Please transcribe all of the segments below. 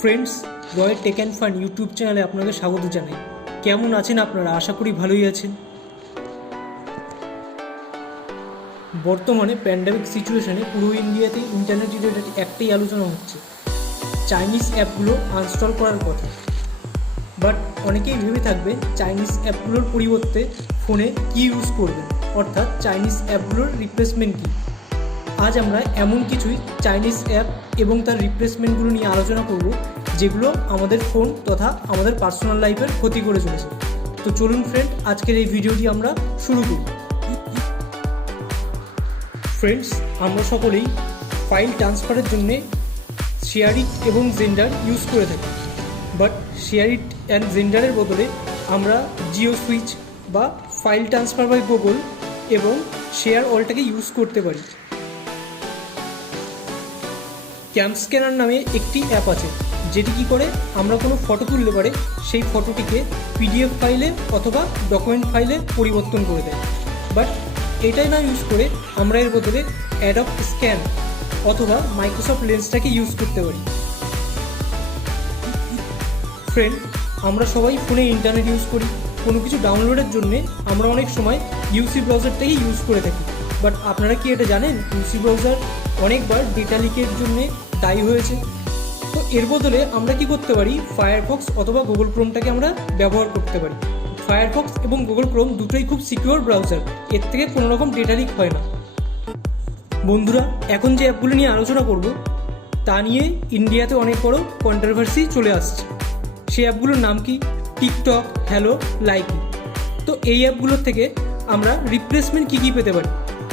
Friends, Roy tech and fun YouTube চ্যানেলে আপনাদের স্বাগত জানাই। কেমন আছেন আপনারা? আশা করি ভালোই আছেন। বর্তমানে প্যান্ডামিক সিচুয়েশনে পুরো ইন্ডিয়াতে ইন্টারনেট রিলেটেড একটাই আলোচনা হচ্ছে, চাইনিজ অ্যাপগুলো আনস্টল করার কথা। বাট অনেকেই ভেবে থাকবে চাইনিজ অ্যাপগুলোর পরিবর্তে ফোনে কী ইউজ করবেন, অর্থাৎ চাইনিজ অ্যাপগুলোর রিপ্লেসমেন্ট কী। আজ আমরা এমন কিছুই চাইনিজ অ্যাপ এবং তার রিপ্লেসমেন্টগুলো নিয়ে আলোচনা করব যেগুলো আমাদের ফোন তথা আমাদের পার্সোনাল লাইফের ক্ষতি করে চলেছে। তো চলুন ফ্রেন্ড, আজকের এই ভিডিওটি আমরা শুরু করি। ফ্রেন্ডস, আমরা সকলেই ফাইল ট্রান্সফারের জন্য শেয়ারিট এবং জেন্ডার ইউজ করে থাকি। বাট শেয়ারিট অ্যান্ড জেন্ডারের বদলে আমরা জিও সুইচ বা ফাইল ট্রান্সফার বাই গুগল এবং শেয়ার অলটাকে ইউজ করতে পারি। ক্যামস্ক্যানার নামে একটি অ্যাপ আছে যেটি কী করে, আমরা কোনো ফটো তুললে পারে সেই ফটোটিকে পিডিএফ ফাইলে অথবা ডকুমেন্ট ফাইলে পরিবর্তন করে দেয়। বাট এটাই না ইউজ করে আমরা এর বদলে অ্যাডব স্ক্যান অথবা মাইক্রোসফট লেন্সটাকে ইউজ করতে পারি। ফ্রেন্ড, আমরা সবাই ফোনে ইন্টারনেট ইউজ করি। কোনো কিছু ডাউনলোডের জন্যে আমরা অনেক সময় ইউসি ব্রাউজারটাকে ইউজ করে থাকি। বাট আপনারা কি এটা জানেন, ইউসি ব্রাউজার অনেকবার ডেটা লিকের জন্যে দায়ী হয়েছে। তো এর বদলে আমরা কি করতে পারি, ফায়ারফক্স অথবা গুগল ক্রোমটাকে আমরা ব্যবহার করতে পারি। ফায়ারফক্স এবং গুগল ক্রোম দুটোই খুব সিকিউর ব্রাউজার, এর থেকে কোনো রকম ডেটা লিক হয় না। বন্ধুরা, এখন যে অ্যাপগুলো নিয়ে আলোচনা করব তা নিয়ে ইন্ডিয়াতে অনেক বড় কন্ট্রোভার্সি চলে আসছে। সেই অ্যাপগুলোর নাম কি? TikTok, hello, Likee. তো এই অ্যাপগুলোর থেকে আমরা রিপ্লেসমেন্ট কী পেতে পারি?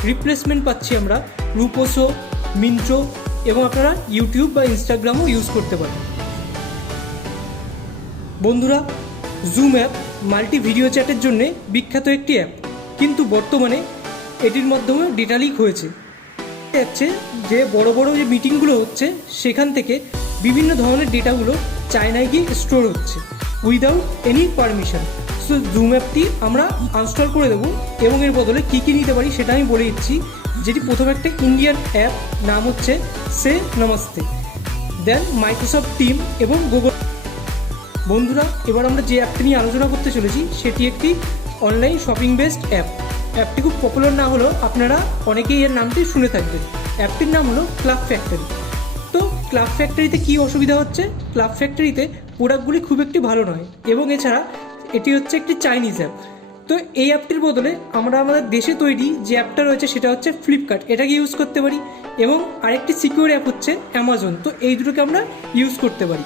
রিপ্লেসমেন্ট পাচ্ছি আমরা রূপোসো, মিন্ট্রো এবং আপনারা ইউটিউব বা ইনস্টাগ্রামও ইউজ করতে পারেন। বন্ধুরা, জুম অ্যাপ মাল্টি ভিডিও চ্যাটের জন্য বিখ্যাত একটি অ্যাপ, কিন্তু বর্তমানে এটির মাধ্যমে ডেটা লিক হয়েছে। যাচ্ছে যে বড় বড় যে মিটিংগুলো হচ্ছে সেখান থেকে বিভিন্ন ধরনের ডেটাগুলো চায়নায় গিয়ে স্টোর হচ্ছে without any permission. So zoom অ্যাপটি আমরা আনস্টল করে দেবো এবং এর বদলে কী কী নিতে পারি সেটা আমি বলে দিচ্ছি। যেটি প্রথমে একটা ইন্ডিয়ান অ্যাপ, নাম হচ্ছে সে নমস্তে, দেন মাইক্রোসফট টিম এবং গুগল। বন্ধুরা, এবার আমরা যে অ্যাপটি নিয়ে আলোচনা করতে চলেছি সেটি একটি অনলাইন শপিং বেসড অ্যাপ। অ্যাপটি খুব পপুলার না হলেও আপনারা অনেকেই এর নামটি শুনে থাকবেন। অ্যাপটির নাম হলো ক্লাব ফ্যাক্টরি। তো ক্লাব ফ্যাক্টরিতে কী অসুবিধা হচ্ছে? ক্লাব ফ্যাক্টরিতে প্রোডাক্টগুলি খুব একটি ভালো নয় এবং এছাড়া এটি হচ্ছে একটি চাইনিজ অ্যাপ। তো এই অ্যাপটির বদলে আমরা আমাদের দেশে তৈরি যে অ্যাপটা রয়েছে সেটা হচ্ছে ফ্লিপকার্ট, এটাকে ইউজ করতে পারি। এবং আরেকটি সিকিউর অ্যাপ হচ্ছে অ্যামাজন। তো এই দুটোকে আমরা ইউজ করতে পারি।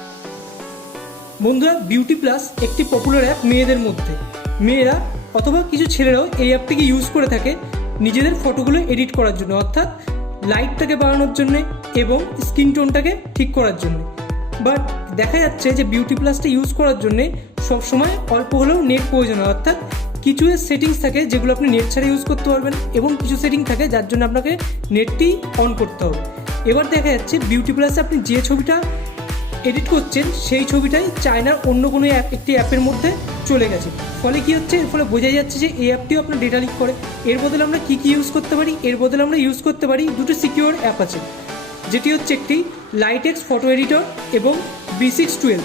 বন্ধুরা, beautyPlus একটি পপুলার অ্যাপ মেয়েদের মধ্যে। মেয়েরা অথবা কিছু ছেলেরাও এই অ্যাপটিকে ইউজ করে থাকে নিজেদের ফটোগুলো এডিট করার জন্য, অর্থাৎ লাইটটাকে বাড়ানোর জন্যে এবং স্কিন টোনটাকে ঠিক করার জন্য। বাট দেখা যাচ্ছে যে beautyPlusটা ইউজ করার জন্যে সবসময় অল্প হলেও নেট প্রয়োজন হয়, অর্থাৎ কিছু সেটিংস থাকে যেগুলো আপনি নেট ছাড়া ইউজ করতে পারবেন এবং কিছু সেটিং থাকে যার জন্য আপনাকে নেটটি অন করতে হবে। এবার দেখা যাচ্ছে beautyPlusে আপনি যে ছবিটা এডিট করছেন সেই ছবিটাই চায়নার অন্য কোনো একটি অ্যাপের মধ্যে চলে গেছে। ফলে কি হচ্ছে, এর ফলে বোঝা যাচ্ছে যে এই অ্যাপটিও আপনার ডেটা লিক করে। এর বদলে আমরা কী ইউজ করতে পারি? এর বদলে আমরা ইউজ করতে পারি দুটো সিকিউর অ্যাপ আছে, যেটি হচ্ছে একটি লাইটেক্স ফটো এডিটর এবং B612।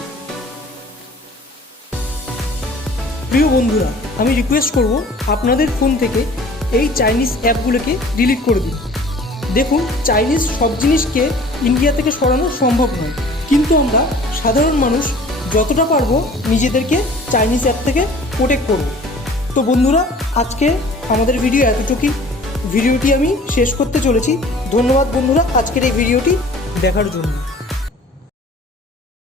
প্রিয় বন্ধুরা, আমি রিকোয়েস্ট করব আপনাদের ফোন থেকে এই চাইনিজ অ্যাপগুলোকে ডিলিট করে দিন। দেখুন, চাইনিজ সব জিনিসকে ইন্ডিয়া থেকে সরানো সম্ভব নয়, কিন্তু আমরা সাধারণ মানুষ যতটা পারবো নিজেদেরকে চাইনিজ অ্যাপ থেকে প্রোটেক্ট করব। তো বন্ধুরা, আজকে আমাদের ভিডিও এতটুকুই। ভিডিওটি আমি শেষ করতে চলেছি। ধন্যবাদ বন্ধুরা আজকের এই ভিডিওটি দেখার জন্য।